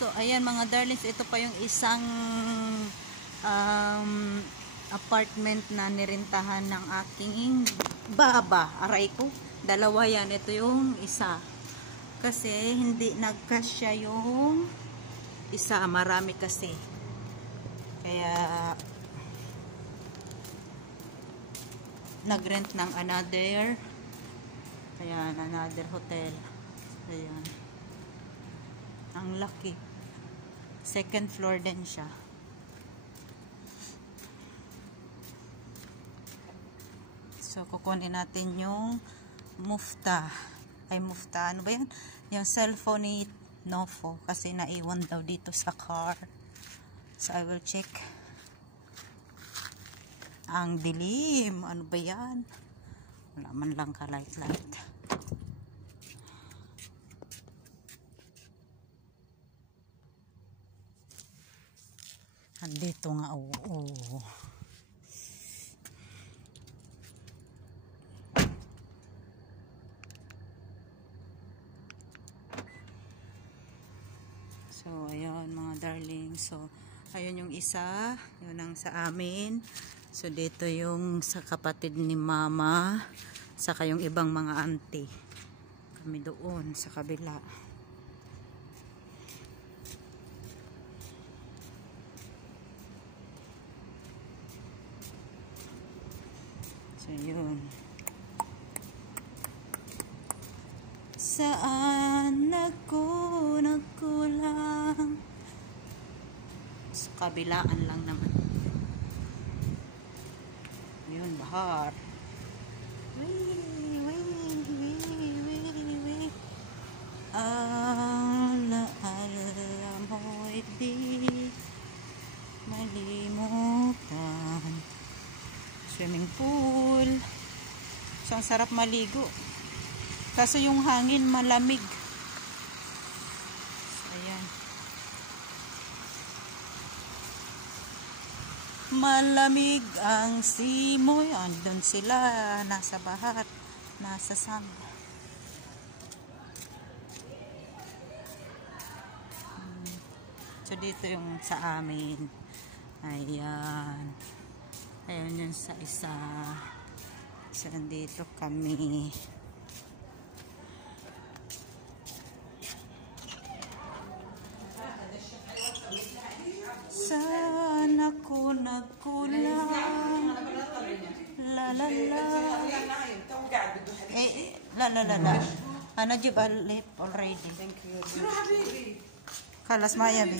So, ayan mga darlings, ito pa yung isang apartment na nirintahan ng aking baba. Aray ko, dalawa yan. Ito yung isa. Kasi hindi nagkasya yung isa. Marami kasi. Kaya nagrent ng another. Ayan, another hotel. Ayan. Ang laki. Second floor din siya. So, kukunin natin yung mufta. Ay, mufta. Ano ba yan? Yung cellphone ni Nofo. Kasi naiwan daw dito sa car. So, I will check. Ang dilim. Ano ba yan? Wala man lang ka light. Andito nga, oo. So, ayun mga darling. So, ayun yung isa. Yun ang sa amin. So, dito yung sa kapatid ni mama. Saka yung ibang mga auntie. Kami doon sa kabila. So, yun. Saan ako nagkulang? Sa kabilaan lang naman. Yun, bahar. Alaala mo'y di malimutan. Swimming pool. So, ang sarap maligo. Kaso yung hangin malamig. So, ayan. Malamig ang simoy. Andun sila. Nasa bahat. Nasa sand. So, dito yung sa amin. Ayan. Ayan yun sa isa. So, nandito kami. Saan ako nagkulang? La la la. La la la la. Ana jib alip already. Thank you. Kalas maya bin.